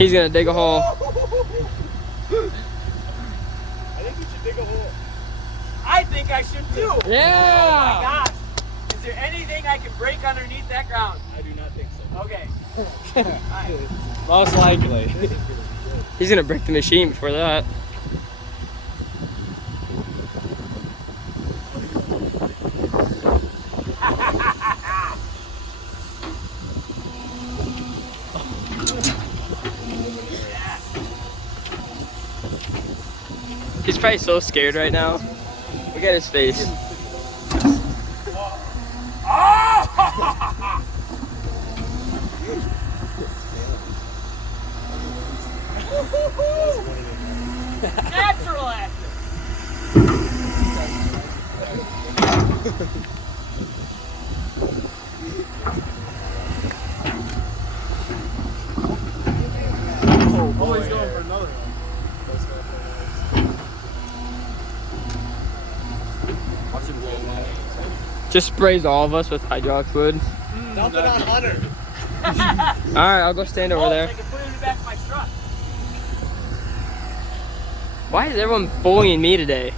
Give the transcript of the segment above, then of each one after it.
He's gonna dig a hole. I think you should dig a hole. I think I should too. Yeah. Oh my gosh. Is there anything I can break underneath that ground? I do not think so. Okay. Alright. Most likely. He's gonna break the machine before that. He's probably so scared right now. Look at his face. Natural actor. Oh, he's going for another one. Just sprays all of us with hydraulic fluid. Dump it on Hunter. Alright, I'll go stand over there. I can put it in the back of my truck. Why is everyone bullying me today?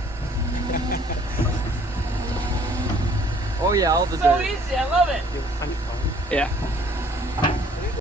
Oh yeah, all the So dirt. easy, I love it. Yeah.